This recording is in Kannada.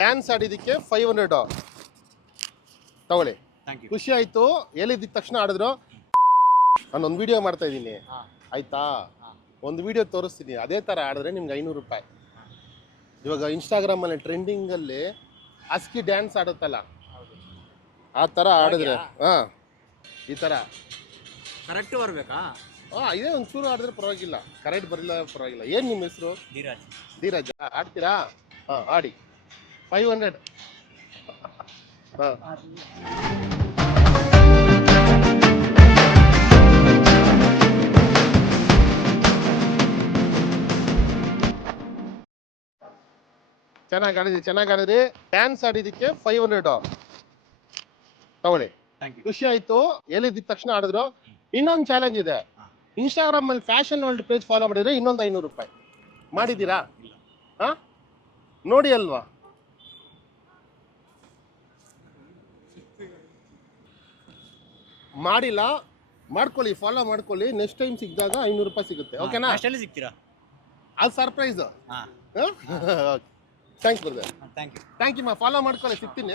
ಡ್ಯಾನ್ಸ್ ಆಡಿದ್ದಕ್ಕೆ 500 ತಗೊಳ್ಳಿ. ಖುಷಿ ಆಯ್ತು. ಹೇಳಿದ್ದ ತಕ್ಷಣ ಆಡಿದ್ರು. ನಾನೊಂದು ವಿಡಿಯೋ ಮಾಡ್ತಾ ಇದ್ದೀನಿ, ಆಯ್ತಾ? ಒಂದು ವಿಡಿಯೋ ತೋರಿಸ್ತೀನಿ, ಅದೇ ಥರ ಆಡಿದ್ರೆ ನಿಮ್ಗೆ 500 ರೂಪಾಯಿ. ಇವಾಗ ಇನ್ಸ್ಟಾಗ್ರಾಮಲ್ಲಿ ಟ್ರೆಂಡಿಂಗಲ್ಲಿ ಅಸ್ಕಿ ಡ್ಯಾನ್ಸ್ ಆಡುತ್ತಲ್ಲ, ಆ ಥರ ಆಡಿದ್ರೆ ಹಾಂ ಈ ಥರ ಕರೆಕ್ಟ್ ಬರಬೇಕಾ? ಇದೇ ಒಂಚೂರು ಆಡಿದ್ರೆ ಪರವಾಗಿಲ್ಲ, ಕರೆಕ್ಟ್ ಬರಲಿಲ್ಲ ಪರವಾಗಿಲ್ಲ. ಏನು ನಿಮ್ಮ ಹೆಸರು? ಧೀರಜ್. ಆಡ್ತೀರಾ? ಹಾಂ ಆಡಿ. 500. ಹಾಂ ಚೆನ್ನಾಗಿ ಆಡಿದ್ರಿ. ಡ್ಯಾನ್ಸ್ ಆಡಿದ್ದಕ್ಕೆ 500 ತಗೊಳ್ಳಿ. ಖುಷಿ ಆಯ್ತು. ಹೇಳಿದ್ದ ತಕ್ಷಣ ಆಡಿದ್ರು. ಇನ್ನೊಂದು ಚಾಲೆಂಜ್ ಇದೆ, ಇನ್ಸ್ಟಾಗ್ರಾಮಲ್ಲಿ ಫ್ಯಾಷನ್ ವರ್ಲ್ಡ್ ಪೇಜ್ ಫಾಲೋ ಮಾಡಿದ್ರೆ ಇನ್ನೊಂದು 500 ರೂಪಾಯಿ. ಮಾಡಿದ್ದೀರಾ? ಹಾಂ ನೋಡಿ ಅಲ್ವಾ? ಮಾಡಿಲ್ಲ, ಮಾಡ್ಕೊಳ್ಳಿ, ಫಾಲೋ ಮಾಡ್ಕೊಳ್ಳಿ. ನೆಕ್ಸ್ಟ್ ಟೈಮ್ ಸಿಕ್ಕಿದಾಗ 500 ರೂಪಾಯಿ ಸಿಗುತ್ತೆ. ಓಕೆನಾ? ಸಿಗ್ತೀರಾ? ಅದು surprise. Thanks brother. Thank you. Follow ಮಾಡ್ಕೊಳ್ಳಿ, ಸಿಗ್ತೀನಿ.